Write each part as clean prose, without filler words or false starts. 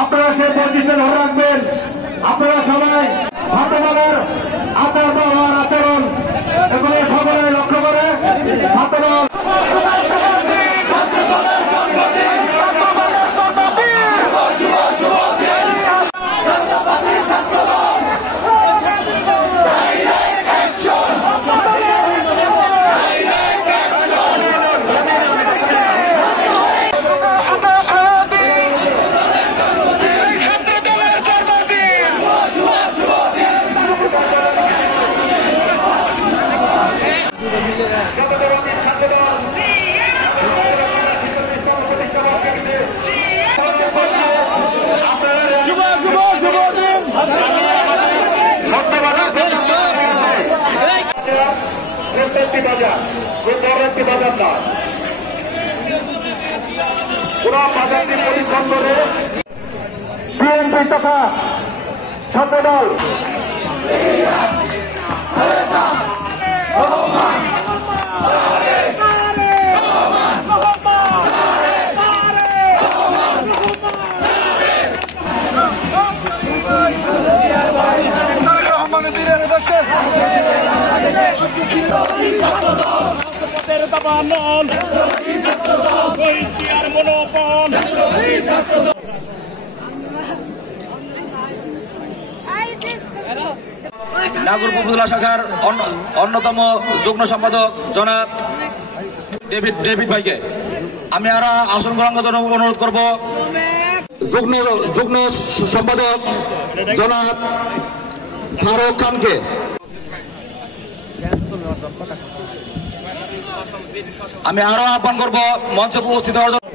আপনারা সেই পরিচিতি ধরে রাখবেন। আপনারা সবাই ছাত্রদলের আচার ব্যবহার আচরণ এগুলো সকলে লক্ষ্য করে ছাত্রদল বিএনপি তথা ছাত্রদল নাগর উপজেলা শাখার অন্যতম যুগ্ম সম্পাদক জনাব ডেভিড ভাইকে আমি আরো আসন গ্রহণের জন্য অনুরোধ করব। যুগ্ম সম্পাদক জনাব ফারুক খানকে আমি আরো আহ্বান করব মঞ্চে উপস্থিত হওয়ার জন্য।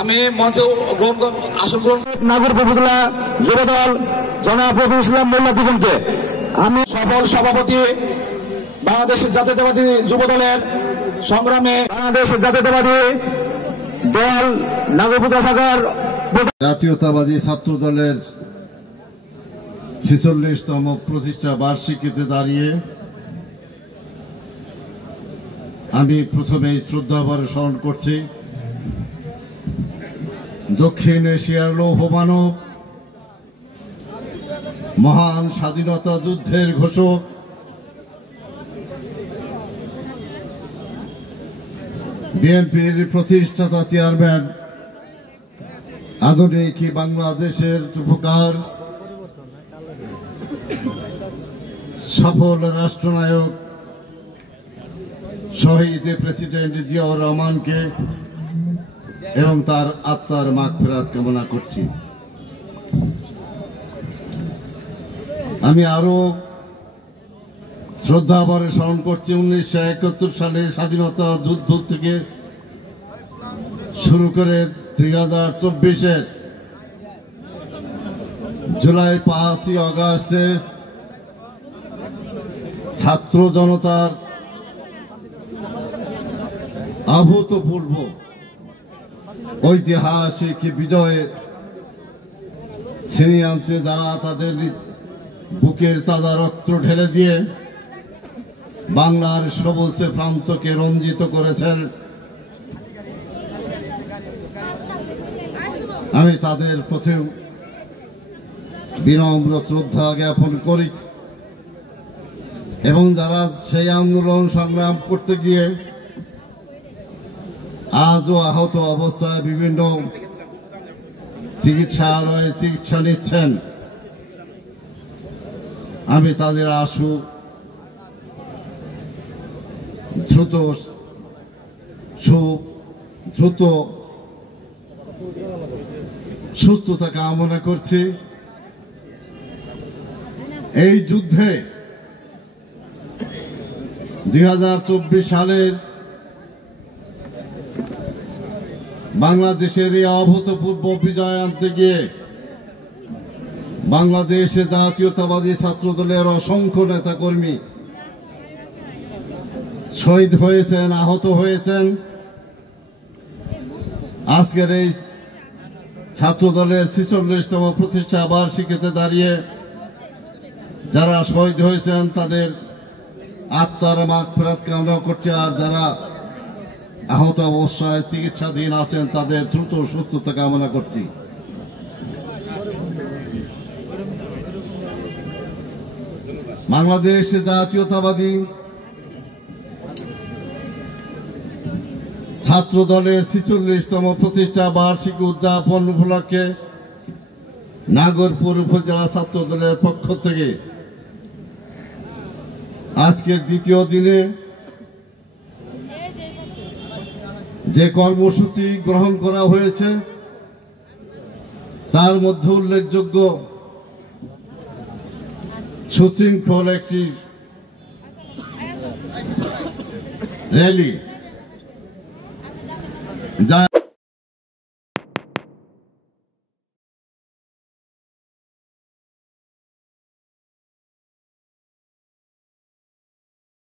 আমি মঞ্চে আসন গ্রহণ নাগর উপজেলা যুবদল জনাব রবি ইসলাম মোল্লা দিগনকে আমি সফল সভাপতি বাংলাদেশের জাতীয়তাবাদী যুবদলের সংগ্রামে বাংলাদেশের জাতীয়তাবাদী দল নাগর উপজেলা শাখার জাতীয়তাবাদী ছাত্র দলের ৪৬তম প্রতিষ্ঠা বার্ষিকীতে দাঁড়িয়ে আমি প্রথমে শ্রদ্ধাভরে স্মরণ করছি দক্ষিণ এশিয়ার লৌহ মানব, মহান স্বাধীনতা যুদ্ধের ঘোষক, বিএনপির প্রতিষ্ঠাতা চেয়ারম্যান, আধুনিক বাংলাদেশের উপকার, সফল রাষ্ট্রনায়ক শহীদ প্রেসিডেন্ট জিয়াউর রহমানকে এবং তার আত্মার মাগফিরাত কামনা করছি। আমি আরো শ্রদ্ধাভরে স্মরণ করছি 1971 সালের স্বাধীনতা যুদ্ধ থেকে শুরু করে 2024-এর জুলাই 5ই আগস্টে ছাত্র জনতার অভূতপূর্ব ঐতিহাসিক বিজয়ে ছিনিয়ে আনতে যারা তাদের বুকের তাজা রক্ত ঢেলে দিয়ে বাংলার সবুজ প্রান্তকে রঞ্জিত করেছেন, আমি তাদের প্রতি বিনম্র শ্রদ্ধা জ্ঞাপন করি এবং যারা সেই আন্দোলন সংগ্রাম করতে গিয়ে আজও আহত অবস্থায় বিভিন্ন চিকিৎসালয়ে চিকিৎসা নিচ্ছেন, আমি তাদের আশু দ্রুত সুস্থতা কামনা করছি। এই যুদ্ধে 2024 সালের বাংলাদেশের এই অভূতপূর্ব বিজয় আনতে গিয়ে বাংলাদেশে জাতীয়তাবাদী ছাত্র দলের অসংখ্য নেতাকর্মী শহীদ হয়েছেন, আহত হয়েছেন। আজকের এই ছাত্র দলের ৪৬তম প্রতিষ্ঠা বার্ষিকীতে দাঁড়িয়ে যারা শহীদ হয়েছেন তাদের আত্মার মাগফিরাত কামনা করছি। আর যারা আহত অবস্থায় চিকিৎসাধীন আছেন তাদের দ্রুত সুস্থতা কামনা করছি। বাংলাদেশ জাতীয়তাবাদী ছাত্র দলের 46তম প্রতিষ্ঠা বার্ষিকী উদযাপন উপলক্ষে নাগরপুর উপজেলা ছাত্র দলের পক্ষ থেকে আজকের দ্বিতীয় দিনে যে কর্মসূচি গ্রহণ করা হয়েছে তার মধ্যে উল্লেখযোগ্য সুশৃঙ্খল একটি র্যালি যা